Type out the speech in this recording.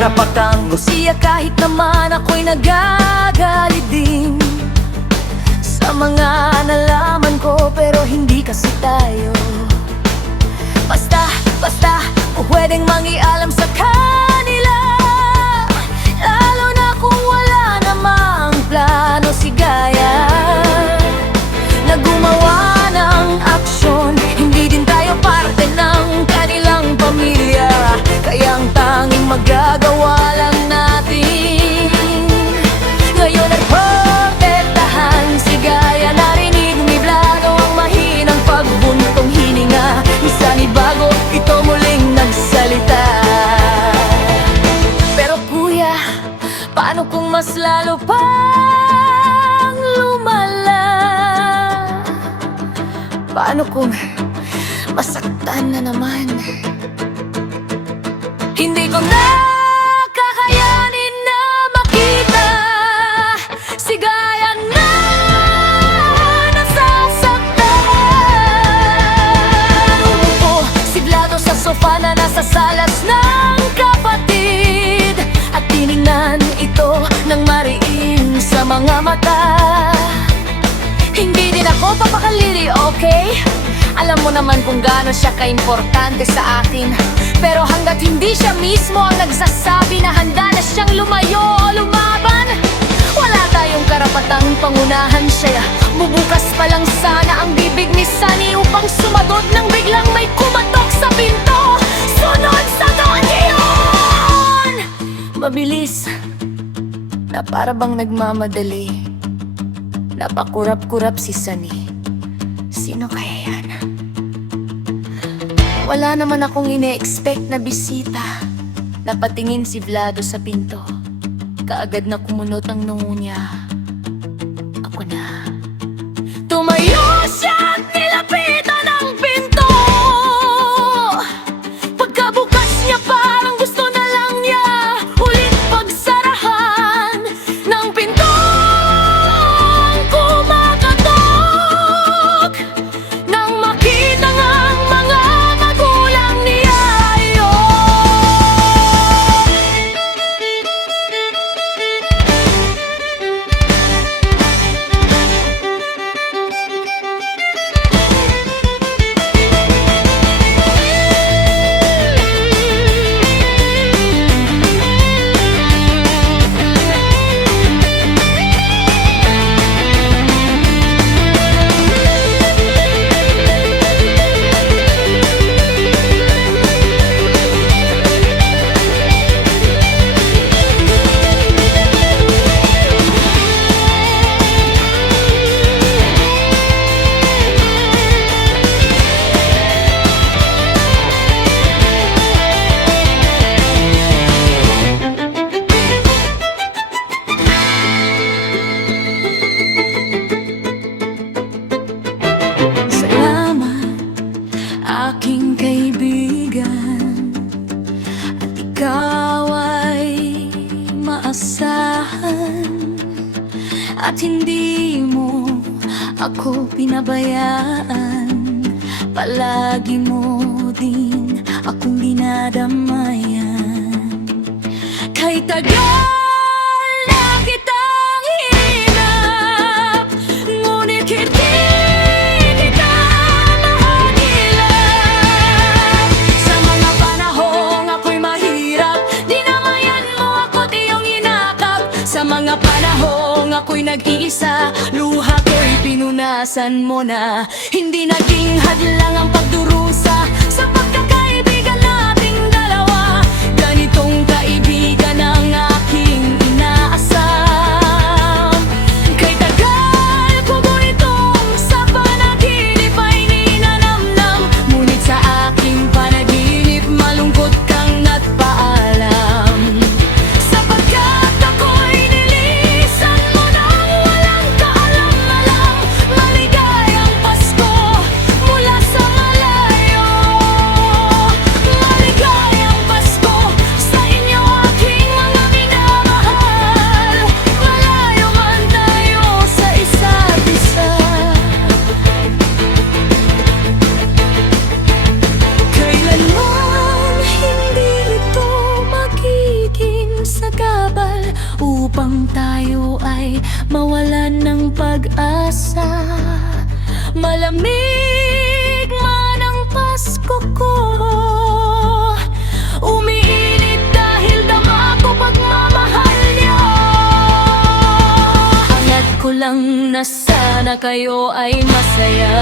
Napatango siya kahit naman ako'y nagagalit din sa mga nalaman ko, pero hindi kasi tayo basta pwedeng mangialam sa kanila, lalo na kung wala namang plano si Gaya na gumawa ng aksyon. Hindi din tayo parte ng kanilang pamilya, kaya ang tanging magagawa lang natin ngayon ay protektahan si Gaya. Narinig ni Vlado ang mahinang pagbuntong hininga ni Sunny bago ito muling nagsalita. Pero kuya, paano kung mas lalo pang lumala? Paano kung masaktan na naman? Hindi ko na kakayanin na makita si Gaya na nasasaktan. Umupo si Vlado sa sofa na nasa salas ng kapatid, at tiningnan ito ng mariin sa mga mata. Hindi din ako papakalili, okay? Alam mo naman kung gaano siya kaimportante sa akin, pero hanggat hindi siya mismo ang nagsasabi na handa na siyang lumayo o lumaban, wala tayong karapatang pangunahan siya. Bubukas pa lang sana ang bibig ni Sunny upang sumagot nang biglang may kumatok sa pinto. Sunod sa doon! Mabilis na para bang nagmamadali. Napakurap-kurap si Sunny. Sino kaya yan? Wala naman akong ine-expect na bisita. Napatingin si Vlado sa pinto. Kaagad na kumunot ang nungo niya. Ako na. Tumayo siya at nilapitan ang pinto. Pagkabukas niya parang gusto na lang niya ulit pagsarahan ng pinto. Kumakatok nang makita nga mga magulang niya. Aking kaibigan, at ikaw ay maasahan, at hindi mo ako pinabayaan. Palagi mo din akong dinadamayan. Kay tagal na kitang hinap, ngunit hindi kita mahagilap. Sa mga panahong ako'y mahirap, dinamayan mo ako't iyong inakap. Sa mga panahong ako'y nag-iisa, luha ko'y pinunasan mo na. Hindi naging hadlang ang pagdurusa sa pagkakaibigan nating dalawa. Ganitong kaibigan ang aking inaasam. Kay tagal ko itong sa panaginip ay ninanamnam, ngunit sa aking panaginip malungkot kang nagpaalam. Sapagkat upang tayo ay mawalan ng pag-asa. Malamig man ang Pasko ko, umiinit dahil dama ko pagmamahal niyo. Hangad ko lang na sana kayo ay masaya.